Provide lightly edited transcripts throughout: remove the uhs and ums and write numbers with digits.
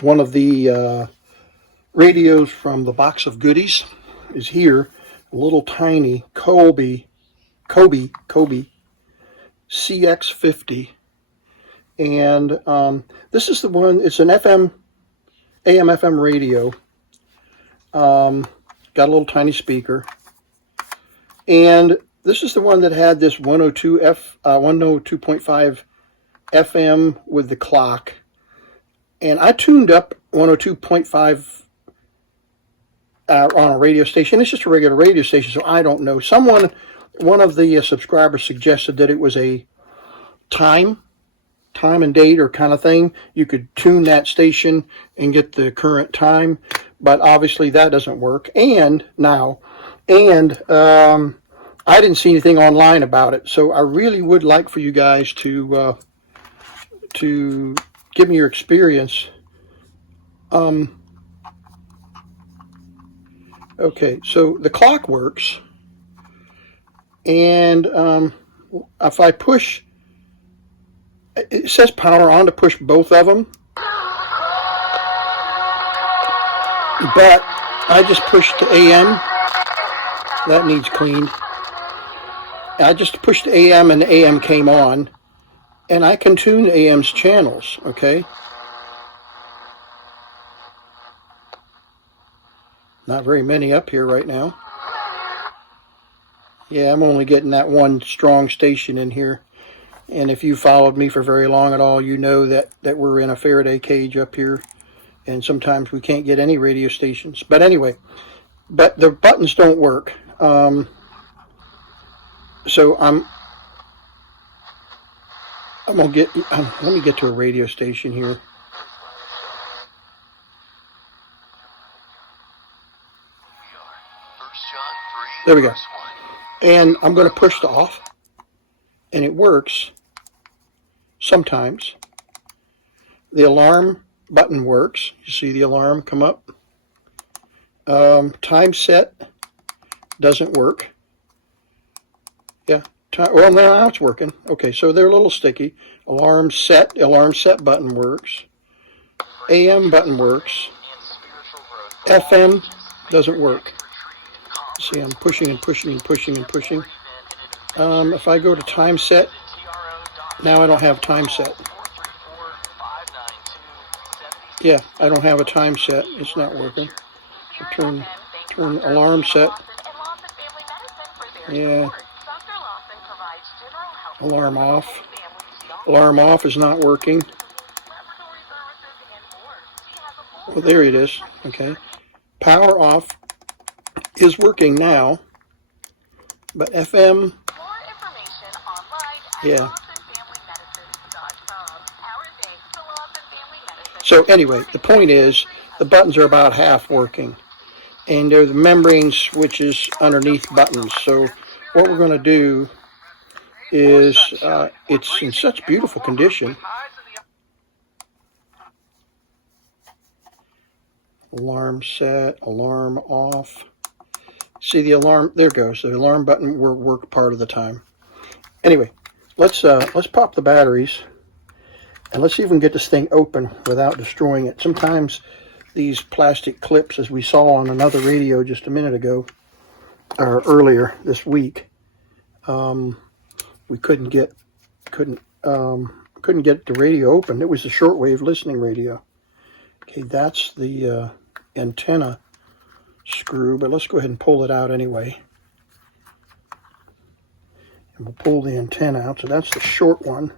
one of the radios from the box of goodies is here. A little tiny Coby CX50. And this is the one, it's an FM, AM, FM radio. Got a little tiny speaker. And this is the one that had this 102.5 FM with the clock. And I tuned up 102.5 on a radio station. It's just a regular radio station, so I don't know. One of the subscribers suggested that it was a time and date or kind of thing. You could tune that station and get the current time, but obviously that doesn't work. And I didn't see anything online about it, so I really would like for you guys to give me your experience. Okay, so the clock works, and if I push, it says power on to push both of them, but I just pushed the AM. That needs cleaned. I just pushed the AM and the AM came on, and I can tune the AM's channels, okay? Not very many up here right now. Yeah, I'm only getting that one strong station in here. And if you followed me for very long at all, you know that we're in a Faraday cage up here. And sometimes we can't get any radio stations. But anyway, but the buttons don't work. So I'm gonna get, let me get to a radio station here. There we go. And I'm going to push the off, and it works sometimes. The alarm button works. You see the alarm come up. Time set doesn't work. Yeah. Well, now it's working. Okay, so they're a little sticky. Alarm set button works. AM button works. FM doesn't work. See, I'm pushing and pushing and pushing and pushing. If I go to time set, now I don't have time set. Yeah, I don't have a time set. It's not working. So turn alarm set. Yeah. Alarm off. Alarm off is not working. Well, there it is. Okay. Power off is working now, but FM, yeah. So anyway, the point is, the buttons are about half working, and they're the membrane switches underneath buttons. So what we're going to do is, it's in such beautiful condition. Alarm set, alarm off. See the alarm, there it goes. The alarm button will work part of the time. Anyway, let's pop the batteries, and let's see if we can get this thing open without destroying it. Sometimes these plastic clips, as we saw on another radio just a minute ago, or earlier this week, we couldn't get the radio open. It was a shortwave listening radio. Okay, that's the antenna screw, but let's go ahead and pull it out anyway. And we'll pull the antenna out. So that's the short one,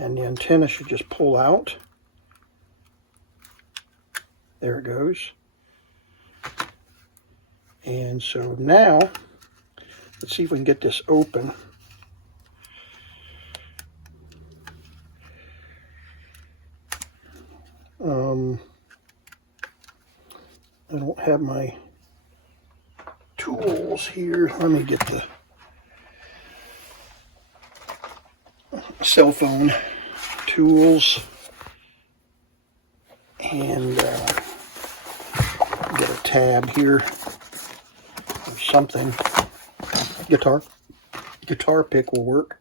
and the antenna should just pull out. There it goes. And so now let's see if we can get this open. I don't have my tools here. Let me get the cell phone tools and get a tab here or something. Guitar pick will work.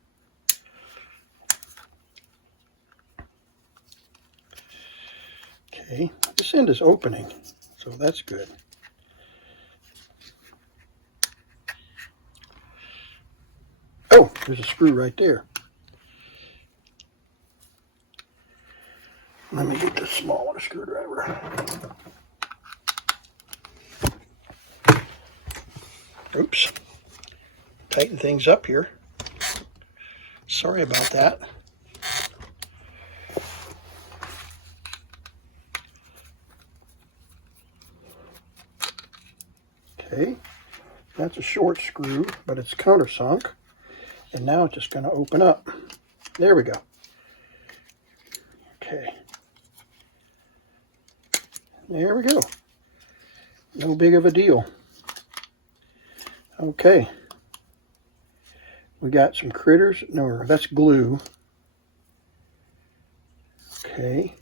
Okay, this end is opening, so that's good. Oh, there's a screw right there. Let me get the smaller screwdriver. Oops. Tighten things up here. Sorry about that. Okay, that's a short screw, but it's countersunk. And now it's just going to open up. There we go. Okay. There we go. No big of a deal. Okay. We got some critters. No, that's glue. Okay.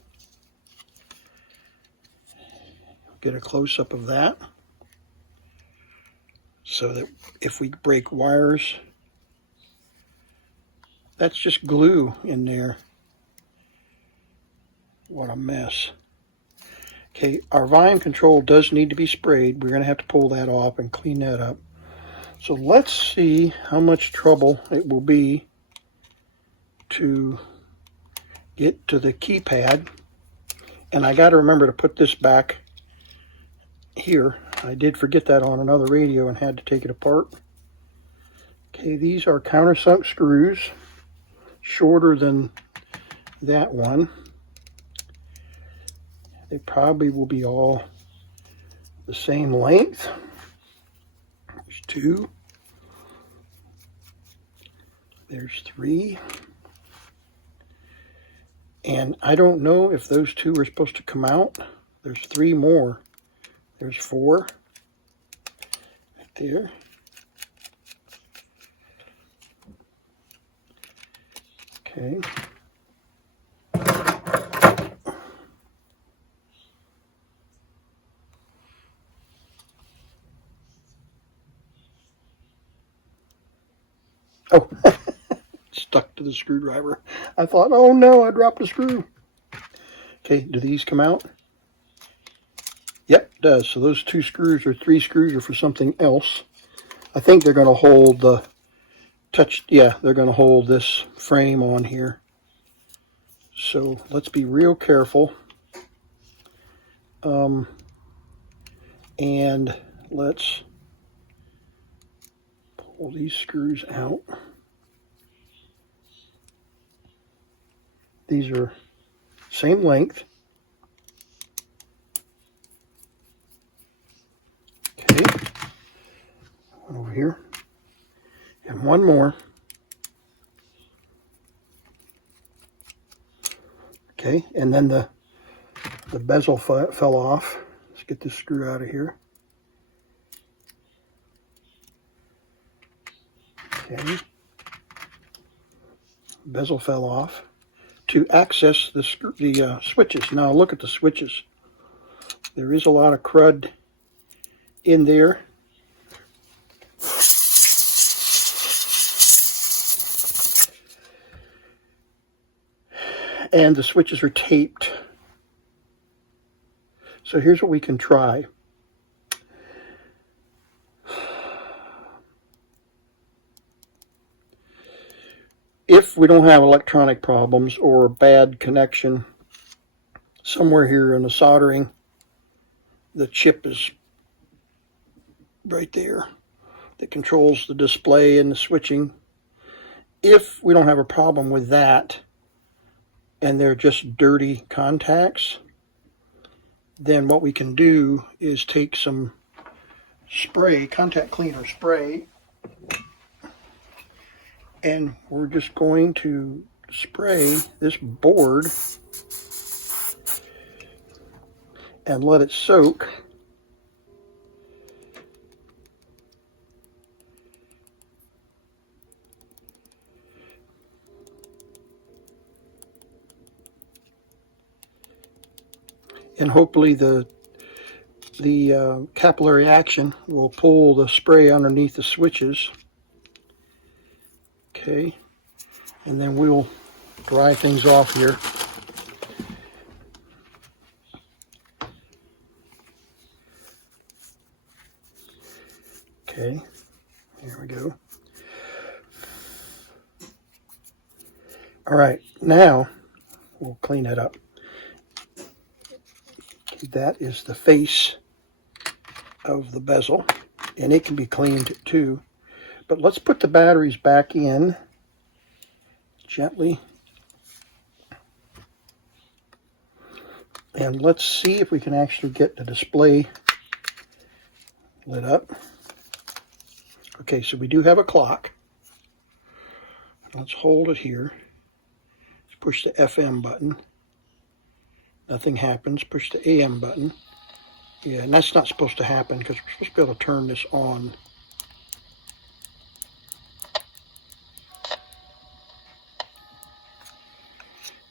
Get a close-up of that, so that if we break wires, that's just glue in there. What a mess. Okay, our volume control does need to be sprayed. We're going to have to pull that off and clean that up. So let's see how much trouble it will be to get to the keypad. And I got to remember to put this back here. I did forget that on another radio and had to take it apart. Okay, these are countersunk screws, shorter than that one. They probably will be all the same length. There's 2. There's 3. And I don't know if those 2 are supposed to come out. There's 3 more. There's 4 right there. Okay. Oh, stuck to the screwdriver. I thought, oh no, I dropped a screw. Okay, do these come out? Yep, it does. So those 2 screws or 3 screws are for something else. I think they're going to hold the they're going to hold this frame on here. So let's be real careful. And let's pull these screws out. These are same length. Okay. Over here. And one more. Okay, and then the bezel fell off. Let's get this screw out of here. Okay. Bezel fell off. To access the switches. Now look at the switches. There is a lot of crud in there. And the switches are taped. So here's what we can try. If we don't have electronic problems or bad connection, somewhere here in the soldering, the chip is right there that controls the display and the switching. If we don't have a problem with that, and they're just dirty contacts, then what we can do is take some spray, contact cleaner spray, and we're just going to spray this board and let it soak. And hopefully the capillary action will pull the spray underneath the switches. Okay, and then we'll dry things off here. Okay, here we go. All right, now we'll clean it up. That is the face of the bezel, and it can be cleaned too. But let's put the batteries back in gently. And let's see if we can actually get the display lit up. Okay, so we do have a clock. Let's hold it here. Let's push the FM button. Nothing happens. Push the AM button. Yeah, and that's not supposed to happen because we're supposed to be able to turn this on.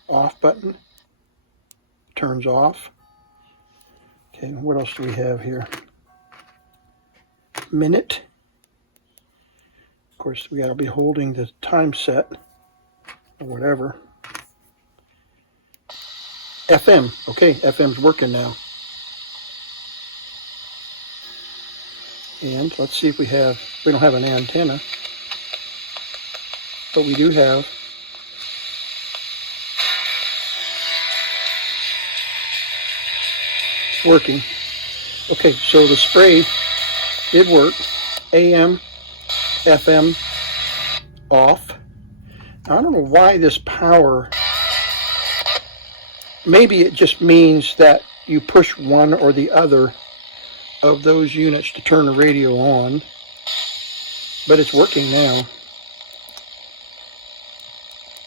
Off button. Turns off. Okay, what else do we have here? Minute. Of course, we got to be holding the time set or whatever. FM. Okay, FM's working now. And let's see if we don't have an antenna, but we do have it's working. Okay, so the spray did work. AM, FM, off. Now, I don't know why this power, maybe it just means that you push one or the other of those units to turn the radio on, but it's working now.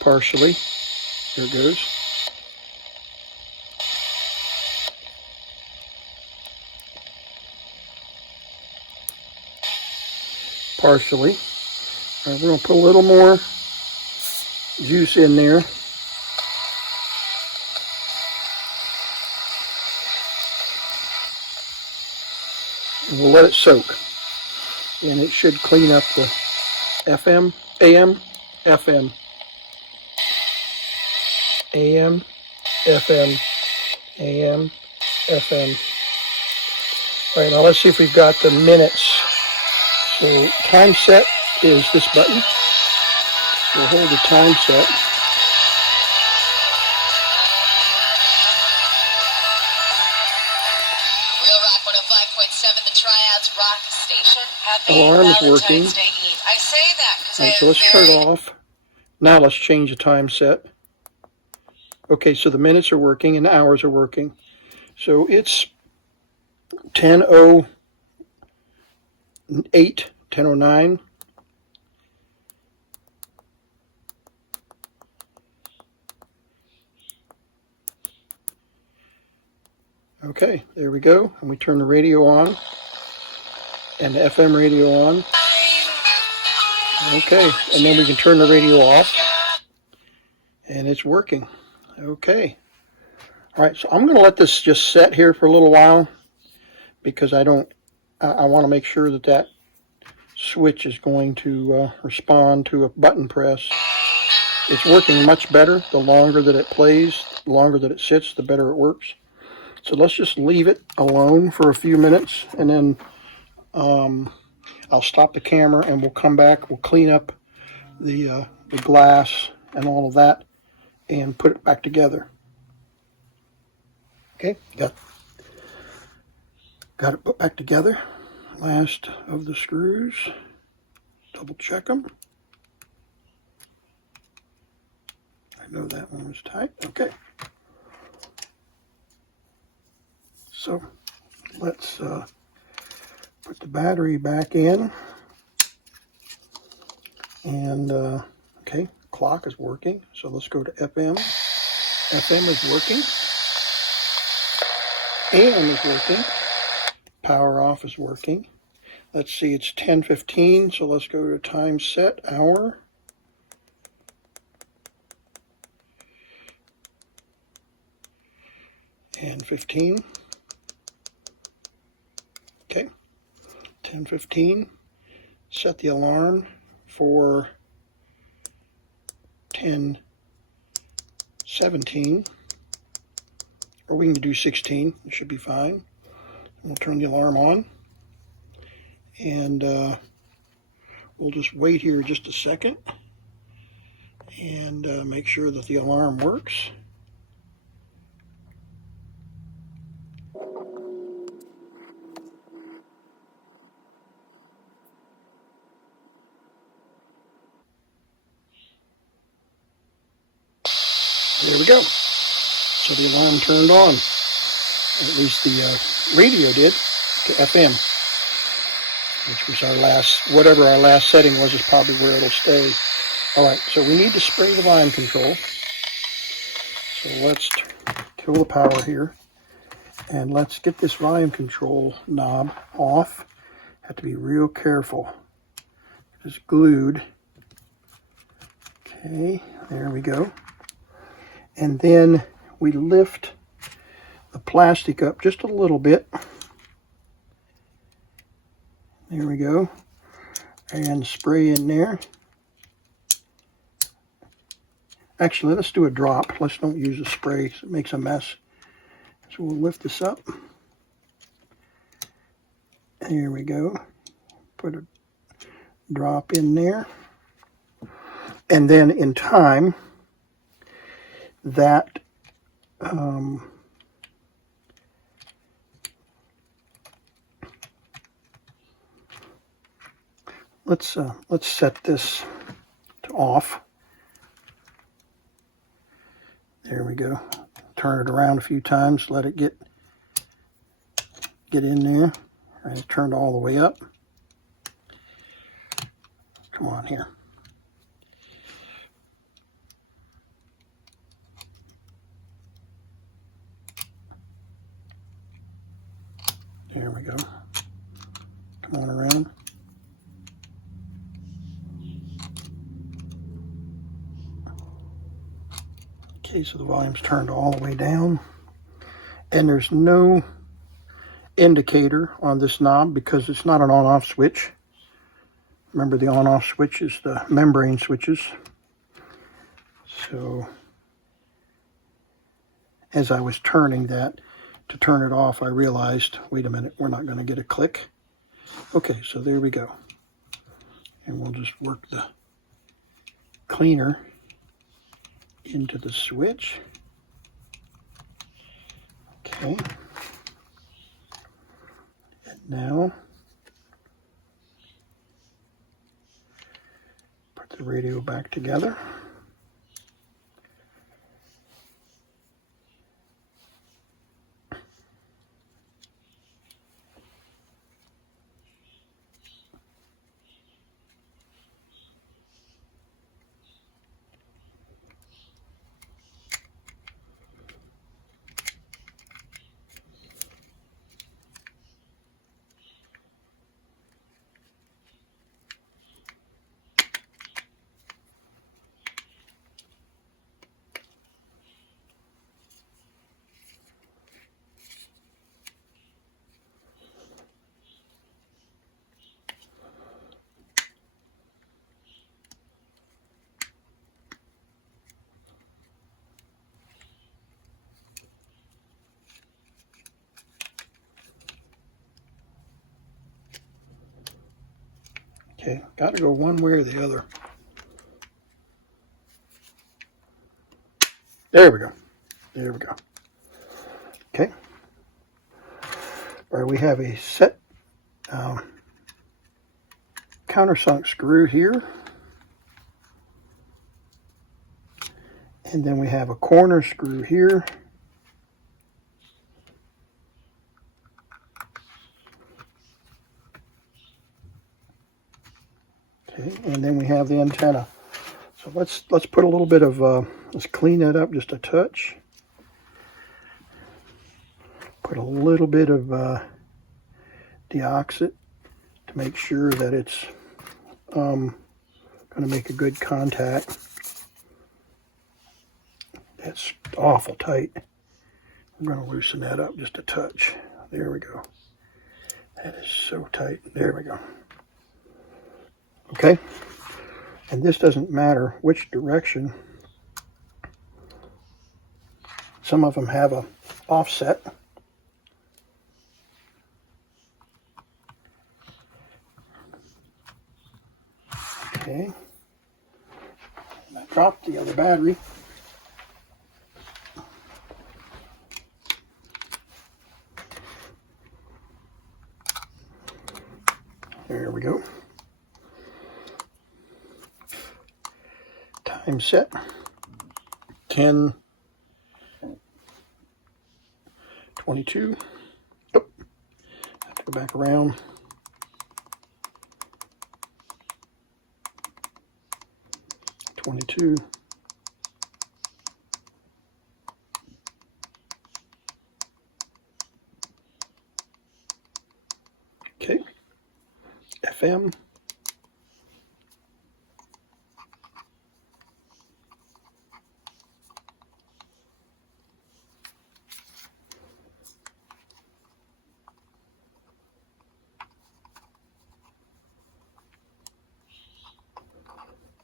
Partially. There it goes. Partially. All right, we're going to put a little more juice in there. And we'll let it soak. And it should clean up the FM, AM, FM, AM, FM, AM, FM. All right, now let's see if we've got the minutes. So time set is this button. We'll hold the time set. Alarm is working. I say that because so let's turn it off. Now let's change the time set. Okay, so the minutes are working and the hours are working. So it's 10:08, 10:09. Okay, there we go. And we turn the radio on and the FM radio on. Okay, and then we can turn the radio off. And it's working. Okay. All right, so I'm going to let this just set here for a little while because I want to make sure that that switch is going to respond to a button press. It's working much better. The longer that it plays, the longer that it sits, the better it works. So let's just leave it alone for a few minutes, and then I'll stop the camera and we'll come back. We'll clean up the glass and all of that and put it back together. Okay, got it put back together. Last of the screws. Double check them. I know that one was tight. Okay. So let's put the battery back in. And okay, clock is working. So let's go to FM. FM is working. AM is working. Power off is working. Let's see, it's 10:15, so let's go to time set, hour. And 15. Okay, 10:15. Set the alarm for 10:17. Or we can do 16, it should be fine. We'll turn the alarm on. And we'll just wait here just a second and make sure that the alarm works. There we go. So the alarm turned on. At least the radio did, to FM, which was our last, whatever our last setting was is probably where it'll stay. All right, so we need to spray the volume control. So let's kill the power here. And let's get this volume control knob off. Have to be real careful. It's glued. Okay, there we go. And then we lift the plastic up just a little bit. There we go. And spray in there. Actually, let's do a drop. Let's don't use a spray, so it makes a mess. So we'll lift this up. Here we go. Put a drop in there. And then in time, that let's set this to off. There we go. Turn it around a few times, let it get in there. And it turned all the way up. Come on here. There we go. Come on around. Okay, so the volume's turned all the way down. And there's no indicator on this knob because it's not an on-off switch. Remember, the on-off switch is the membrane switches. So as I was turning that to turn it off, I realized, wait a minute, we're not going to get a click. Okay, so there we go. And we'll just work the cleaner into the switch. Okay. And now put the radio back together. Okay, got to go one way or the other. There we go. There we go. Okay. All right, we have a set countersunk screw here. And then we have a corner screw here. Okay, and then we have the antenna. So let's put a little bit of, let's clean that up just a touch. Put a little bit of deoxit to make sure that it's going to make a good contact. That's awful tight. I'm going to loosen that up just a touch. There we go. That is so tight. There we go. Okay, and this doesn't matter which direction. Some of them have a offset. battery. There we go. Time set. 10:22. Oh, have to go back around. 22. Okay. FM.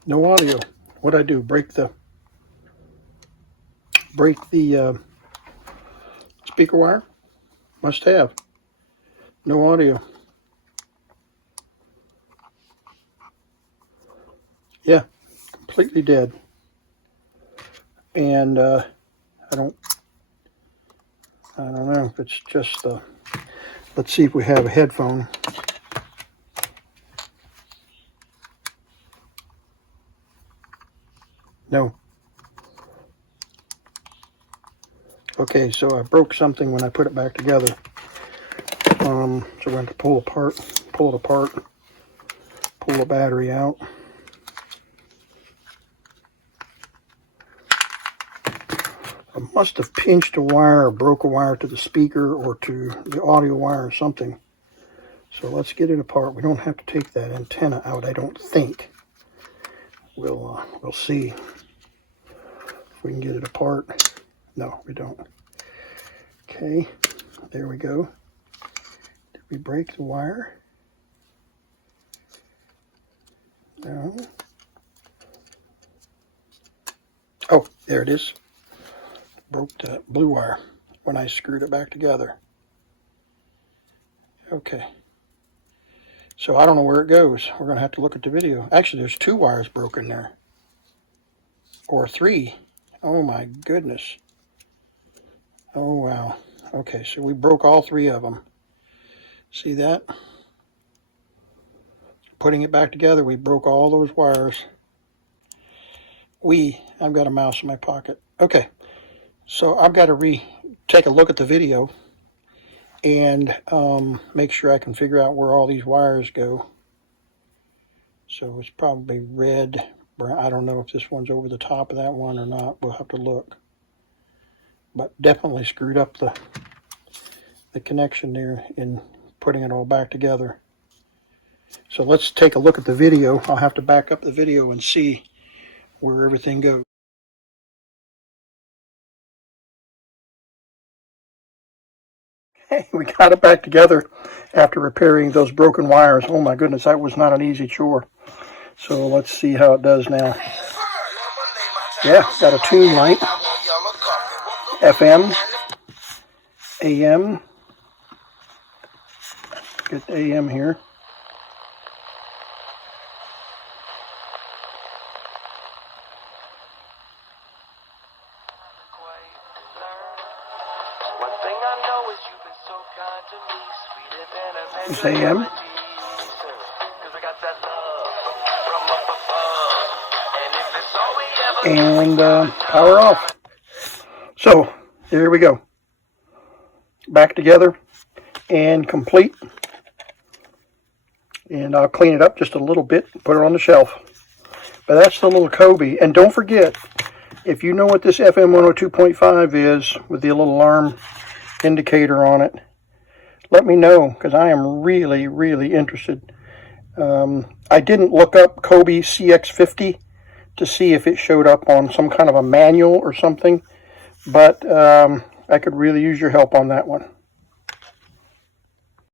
No audio. What'd I do? Break the speaker wire? Must have. No audio. Yeah, completely dead. And I don't know if it's just let's see if we have a headphone. No. Okay, so I broke something when I put it back together. So we're going to pull it apart, pull the battery out. I must have pinched a wire or broke a wire to the speaker or to the audio wire or something. So let's get it apart. We don't have to take that antenna out, I don't think. We'll see if we can get it apart. No, we don't. Okay, there we go. Did we break the wire? No. Oh, there it is. Broke the blue wire when I screwed it back together. Okay. So I don't know where it goes. We're going to have to look at the video. Actually, there's 2 wires broken there. Or 3. Oh my goodness. Oh wow. Okay, so we broke all 3 of them. See that? Putting it back together, we broke all those wires. I've got a mouse in my pocket. Okay, so I've got to take a look at the video and make sure I can figure out where all these wires go. So it's probably red, brown. I don't know if this one's over the top of that one or not. We'll have to look. But definitely screwed up the connection there in putting it all back together. So let's take a look at the video. I'll have to back up the video and see where everything goes. Hey, we got it back together after repairing those broken wires. Oh my goodness, that was not an easy chore. So let's see how it does now. Yeah, got a tune light. FM, AM. Get the AM here. It's AM. And power off. So there we go. Back together and complete. And I'll clean it up just a little bit and put it on the shelf. But that's the little Coby. And don't forget, if you know what this FM 102.5 is with the little alarm indicator on it, let me know, because I am really, really interested. I didn't look up Coby CX50 to see if it showed up on some kind of a manual or something, but I could really use your help on that one.